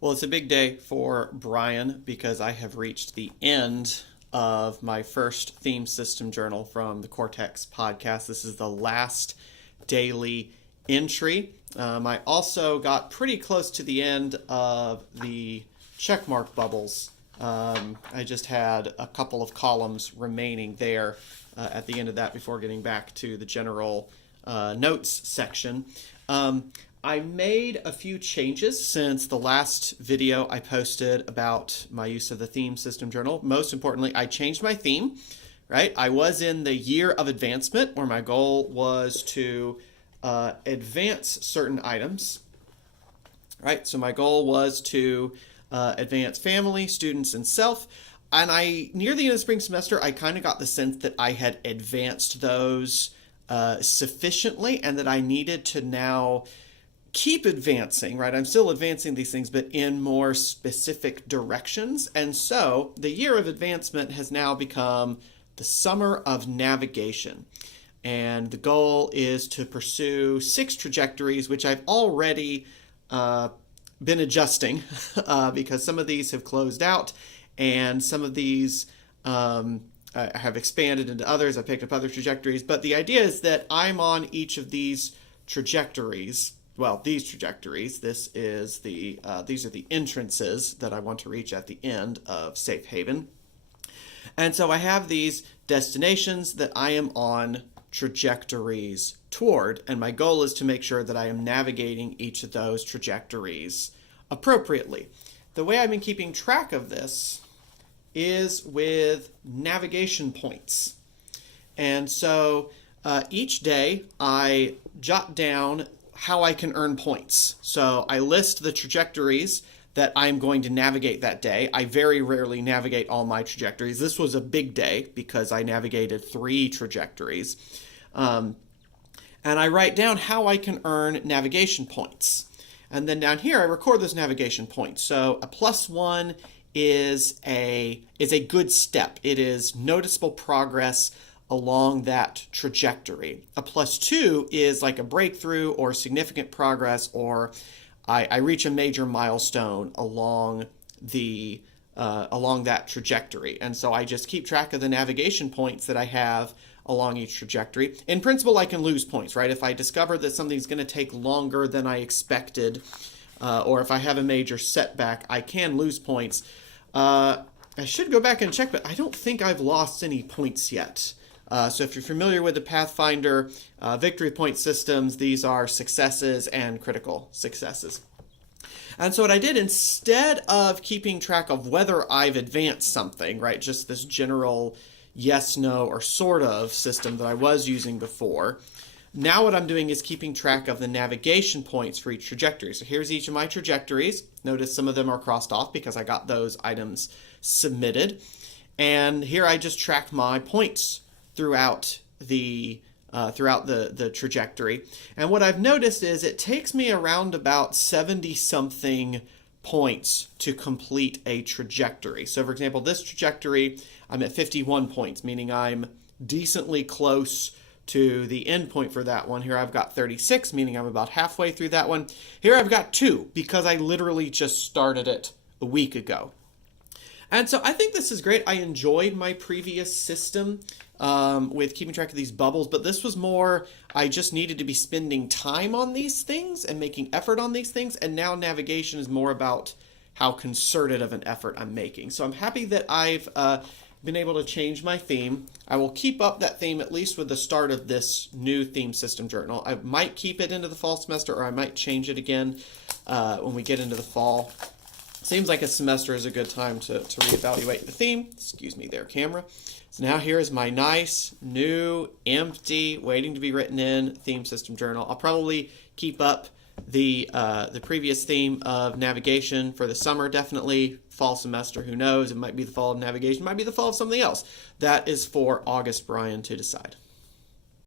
Well, it's a big day for Brian because I have reached the end of my first theme system journal from the Cortex podcast. This is the last daily entry. I also got pretty close to the end of the checkmark bubbles. I just had a couple of columns remaining there at the end of that before getting back to the general notes section. I made a few changes since the last video I posted about my use of the theme system journal. Most importantly, I changed my theme, right? I was in the year of advancement where my goal was to advance certain items, right? So my goal was to advance family, students, and self. And near the end of the spring semester, I kind of got the sense that I had advanced those sufficiently and that I needed to now keep advancing, right? I'm still advancing these things, but in more specific directions. And so the year of advancement has now become the summer of navigation. And the goal is to pursue 6 trajectories, which I've already been adjusting because some of these have closed out and some of these I have expanded into others. I picked up other trajectories, but the idea is that I'm on each of these trajectories. Well, these trajectories, these are the entrances that I want to reach at the end of Safe Haven. And so I have these destinations that I am on trajectories toward, and my goal is to make sure that I am navigating each of those trajectories appropriately. The way I've been keeping track of this is with navigation points. And so each day I jot down how I can earn points. So I list the trajectories that I'm going to navigate that day. I very rarely navigate all my trajectories. This was a big day because I navigated 3 trajectories. And I write down how I can earn navigation points. And then down here I record those navigation points. So a +1 is a good step. It is noticeable progress along that trajectory. A +2 is like a breakthrough or significant progress, or I reach a major milestone along that trajectory. And so I just keep track of the navigation points that I have along each trajectory. In principle, I can lose points, right? If I discover that something's going to take longer than I expected, or if I have a major setback, I can lose points. I should go back and check, but I don't think I've lost any points yet. So if you're familiar with the Pathfinder victory point systems, these are successes and critical successes. And so what I did, instead of keeping track of whether I've advanced something, right, just this general yes, no, or sort of system that I was using before, now what I'm doing is keeping track of the navigation points for each trajectory. So here's each of my trajectories. Notice some of them are crossed off because I got those items submitted. And here I just track my points throughout the trajectory. And what I've noticed is it takes me around about 70-something points to complete a trajectory. So for example, this trajectory, I'm at 51 points, meaning I'm decently close to the end point for that one. Here I've got 36, meaning I'm about halfway through that one. Here I've got 2 because I literally just started it a week ago. And so I think this is great. I enjoyed my previous system with keeping track of these bubbles, but this was more, I just needed to be spending time on these things and making effort on these things, and now navigation is more about how concerted of an effort I'm making. So I'm happy that I've been able to change my theme. I will keep up that theme at least with the start of this new theme system journal. I might keep it into the fall semester, or I might change it again when we get into the fall. Seems like a semester is a good time to reevaluate the theme. Excuse me there, camera. So now here is my nice, new, empty, waiting to be written in theme system journal. I'll probably keep up the previous theme of navigation for the summer, definitely. Fall semester, who knows? It might be the fall of navigation, it might be the fall of something else. That is for August Brian to decide.